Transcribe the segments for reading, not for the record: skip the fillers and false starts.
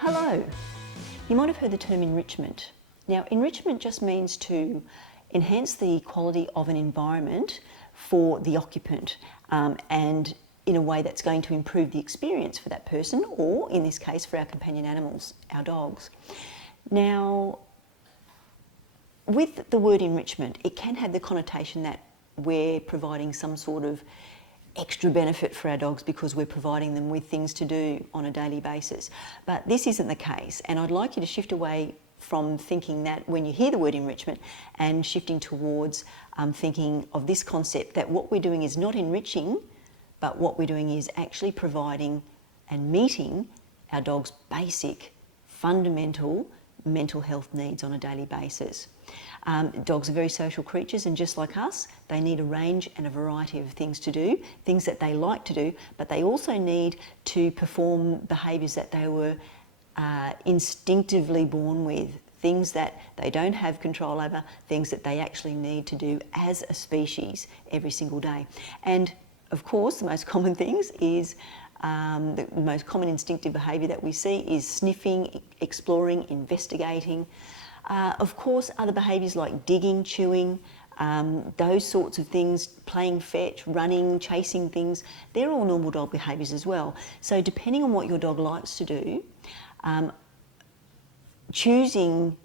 Hello. You might have heard the term enrichment. Now, enrichment just means to enhance the quality of an environment for the occupant and in a way that's going to improve the experience for that person, or in this case for our companion animals, our dogs. Now, with the word enrichment, it can have the connotation that we're providing some sort of extra benefit for our dogs because we're providing them with things to do on a daily basis. But this isn't the case, and I'd like you to shift away from thinking that when you hear the word enrichment and shifting towards thinking of this concept that what we're doing is not enriching, but what we're doing is actually providing and meeting our dog's basic, fundamental mental health needs on a daily basis. Dogs are very social creatures, and just like us, they need a range and a variety of things to do, things that they like to do, but they also need to perform behaviours that they were instinctively born with, things that they don't have control over, things that they actually need to do as a species every single day. And of course, the most common things is the most common instinctive behaviour that we see is sniffing, exploring, investigating. Of course, other behaviours like digging, chewing, those sorts of things, playing fetch, running, chasing things, they're all normal dog behaviours as well. So depending on what your dog likes to do, choosing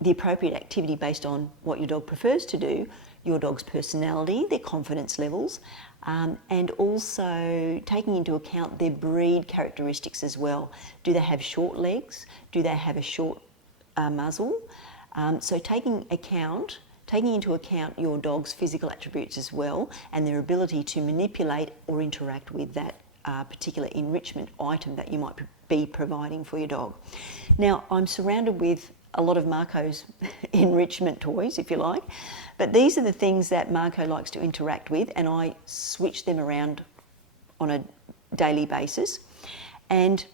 the appropriate activity based on what your dog prefers to do, your dog's personality, their confidence levels, and also taking into account their breed characteristics as well. Do they have short legs? Do they have a short muzzle? So taking into account your dog's physical attributes as well, and their ability to manipulate or interact with that particular enrichment item that you might be providing for your dog. Now, I'm surrounded with a lot of Marco's enrichment toys, if you like, but these are the things that Marco likes to interact with, and I switch them around on a daily basis. And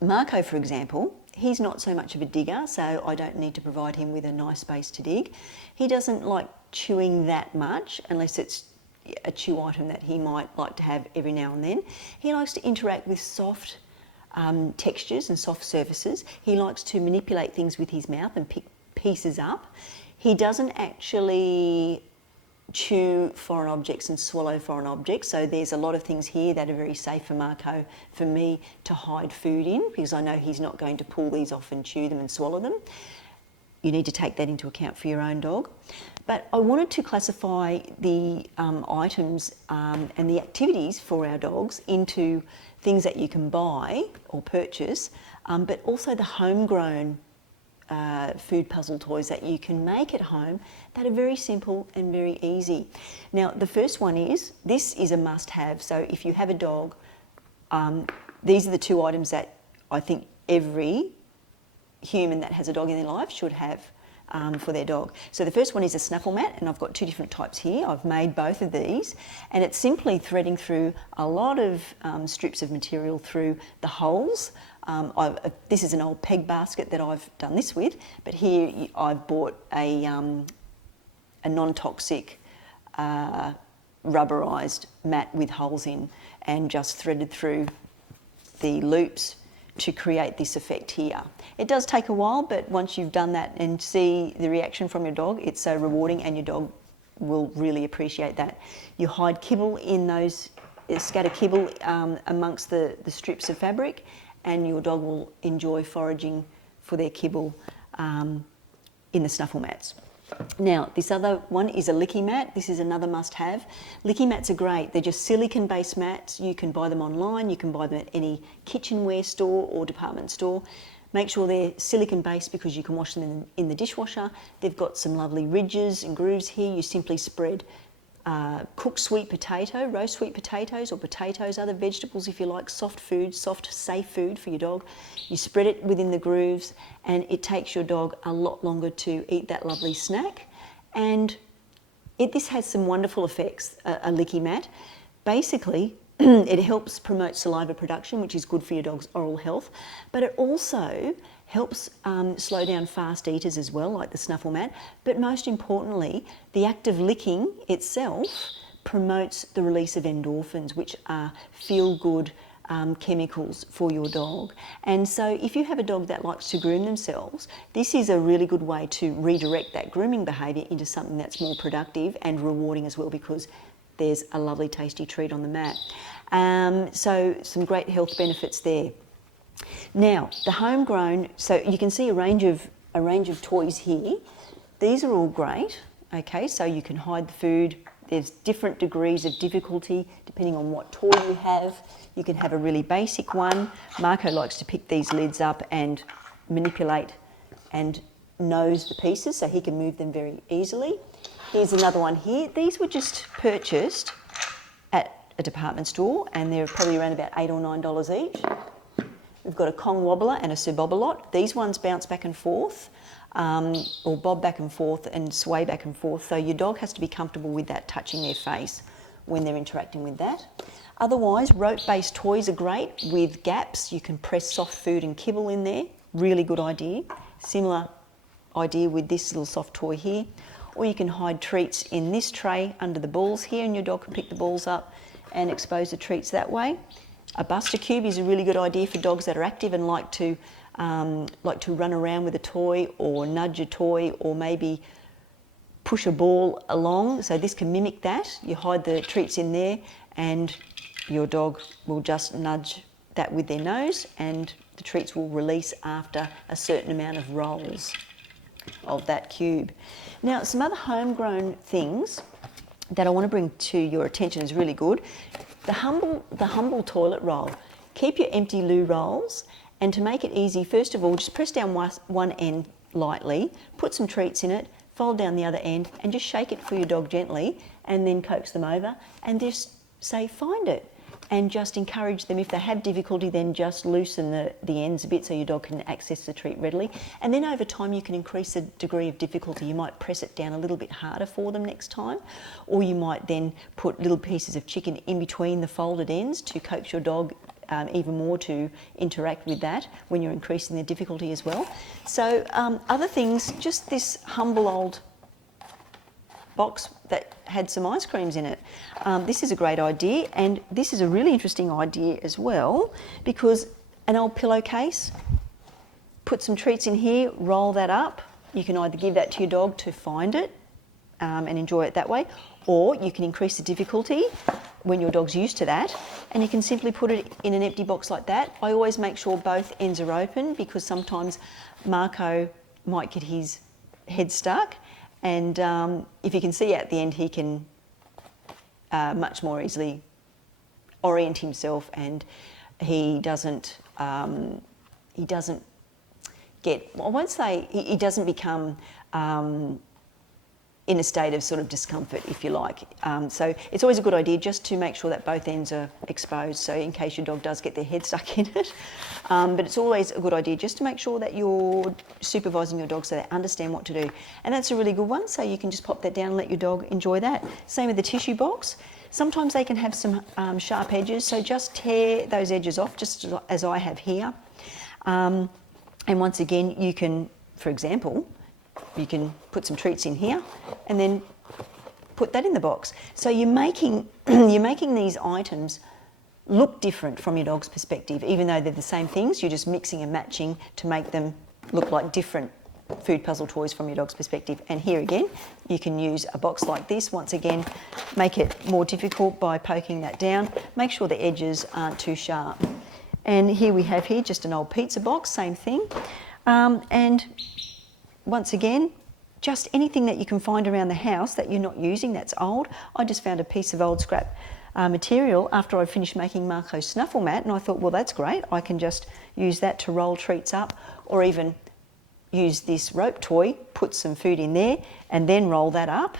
Marco, for example, he's not so much of a digger, so I don't need to provide him with a nice space to dig. He doesn't like chewing that much unless it's a chew item that he might like to have every now and then. He likes to interact with soft textures and soft surfaces. He likes to manipulate things with his mouth and pick pieces up. He doesn't actually chew foreign objects and swallow foreign objects, so there's a lot of things here that are very safe for Marco, for me to hide food in, because I know he's not going to pull these off and chew them and swallow them. You need to take that into account for your own dog. But I wanted to classify the items and the activities for our dogs into things that you can buy or purchase, but also the homegrown food puzzle toys that you can make at home that are very simple and very easy. Now, the first one is, this is a must-have. So if you have a dog, these are the two items that I think every human that has a dog in their life should have for their dog. So the first one is a snuffle mat, and I've got two different types here. I've made both of these, and it's simply threading through a lot of strips of material through the holes. This is an old peg basket that I've done this with, but here I've bought a non-toxic rubberised mat with holes in, and just threaded through the loops to create this effect here. It does take a while, but once you've done that and see the reaction from your dog, it's so rewarding, and your dog will really appreciate that. You hide kibble in those, scatter kibble amongst the strips of fabric, and your dog will enjoy foraging for their kibble in the snuffle mats. Now, this other one is a licky mat. This is another must-have. Licky mats are great. They're just silicone-based mats. You can buy them online. You can buy them at any kitchenware store or department store. Make sure they're silicone-based because you can wash them in the dishwasher. They've got some lovely ridges and grooves here. You simply spread cooked sweet potato, roast sweet potatoes or potatoes, other vegetables if you like, soft food, soft, safe food for your dog. You spread it within the grooves, and it takes your dog a lot longer to eat that lovely snack. And this has some wonderful effects, a licky mat. Basically, it helps promote saliva production, which is good for your dog's oral health, but it also helps slow down fast eaters as well, like the snuffle mat. But most importantly, the act of licking itself promotes the release of endorphins, which are feel-good chemicals for your dog. And so if you have a dog that likes to groom themselves, this is a really good way to redirect that grooming behaviour into something that's more productive and rewarding as well, because there's a lovely tasty treat on the mat. So some great health benefits there. Now, the homegrown, so you can see a range of toys here. These are all great, okay, so you can hide the food. There's different degrees of difficulty depending on what toy you have. You can have a really basic one. Marco likes to pick these lids up and manipulate and nose the pieces so he can move them very easily. Here's another one here. These were just purchased at a department store and they're probably around about $8 or $9 each. We've got a Kong wobbler and a Sir Bob-a-lot. These ones bounce back and forth, or bob back and forth and sway back and forth. So your dog has to be comfortable with that touching their face when they're interacting with that. Otherwise, rope-based toys are great with gaps. You can press soft food and kibble in there. Really good idea. Similar idea with this little soft toy here. Or you can hide treats in this tray under the balls here and your dog can pick the balls up and expose the treats that way. A buster cube is a really good idea for dogs that are active and like to run around with a toy or nudge a toy or maybe push a ball along. So this can mimic that. You hide the treats in there and your dog will just nudge that with their nose and the treats will release after a certain amount of rolls of that cube. Now, some other homegrown things that I want to bring to your attention is really good. The humble toilet roll. Keep your empty loo rolls, and to make it easy, first of all, just press down one end lightly, put some treats in it, fold down the other end, and just shake it for your dog gently, and then coax them over, and just say, find it. And just encourage them, if they have difficulty, then just loosen the ends a bit so your dog can access the treat readily. And then over time you can increase the degree of difficulty. You might press it down a little bit harder for them next time, or you might then put little pieces of chicken in between the folded ends to coax your dog even more to interact with that when you're increasing the difficulty as well. So other things, just this humble old box that had some ice creams in it. This is a great idea, and this is a really interesting idea as well, because an old pillowcase, put some treats in here, roll that up. You can either give that to your dog to find it and enjoy it that way, or you can increase the difficulty when your dog's used to that, and you can simply put it in an empty box like that. I always make sure both ends are open because sometimes Marco might get his head stuck, and if you can see at the end, he can much more easily orient himself, and he doesn't get, I won't say, he doesn't become in a state of sort of discomfort, if you like. So it's always a good idea just to make sure that both ends are exposed, so in case your dog does get their head stuck in it. But it's always a good idea just to make sure that you're supervising your dog so they understand what to do. And that's a really good one, so you can just pop that down and let your dog enjoy that. Same with the tissue box. Sometimes they can have some sharp edges, so just tear those edges off, just as I have here. And once again, you can, for example, you can put some treats in here and then put that in the box. So you're making these items look different from your dog's perspective, even though they're the same things. You're just mixing and matching to make them look like different food puzzle toys from your dog's perspective. And here again, you can use a box like this. Once again, make it more difficult by poking that down. Make sure the edges aren't too sharp. And here we have here just an old pizza box, same thing. And once again, just anything that you can find around the house that you're not using that's old. I just found a piece of old scrap material after I finished making Marco's snuffle mat, and I thought, well, that's great. I can just use that to roll treats up, or even use this rope toy, put some food in there, and then roll that up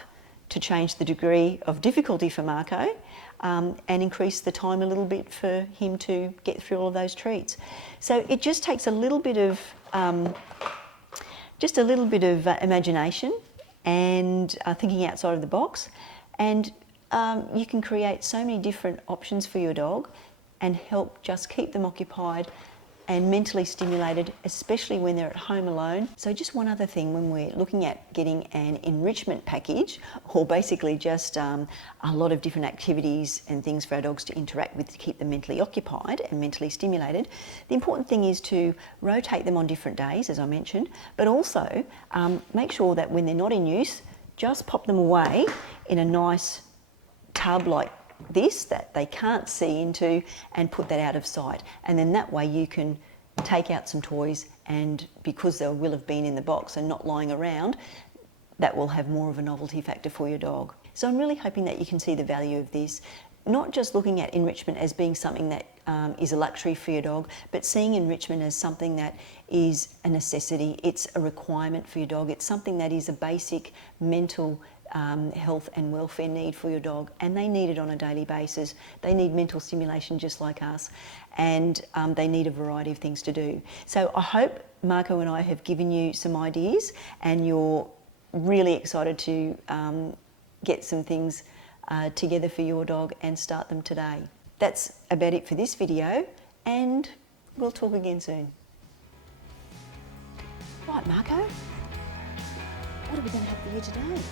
to change the degree of difficulty for Marco, and increase the time a little bit for him to get through all of those treats. So it just takes a little bit of imagination and thinking outside of the box, and you can create so many different options for your dog and help just keep them occupied and mentally stimulated, especially when they're at home alone. So just one other thing, when we're looking at getting an enrichment package, or basically just a lot of different activities and things for our dogs to interact with to keep them mentally occupied and mentally stimulated, the important thing is to rotate them on different days, as I mentioned, but also make sure that when they're not in use, just pop them away in a nice tub like this that they can't see into, and put that out of sight. And then that way you can take out some toys, and because they will have been in the box and not lying around, that will have more of a novelty factor for your dog. So I'm really hoping that you can see the value of this, not just looking at enrichment as being something that is a luxury for your dog, but seeing enrichment as something that is a necessity. It's a requirement for your dog. It's something that is a basic mental health and welfare need for your dog, and they need it on a daily basis. They need mental stimulation just like us, and they need a variety of things to do. So I hope Marco and I have given you some ideas, and you're really excited to get some things together for your dog and start them today. That's about it for this video, and we'll talk again soon. Right, Marco, what are we going to have for you today?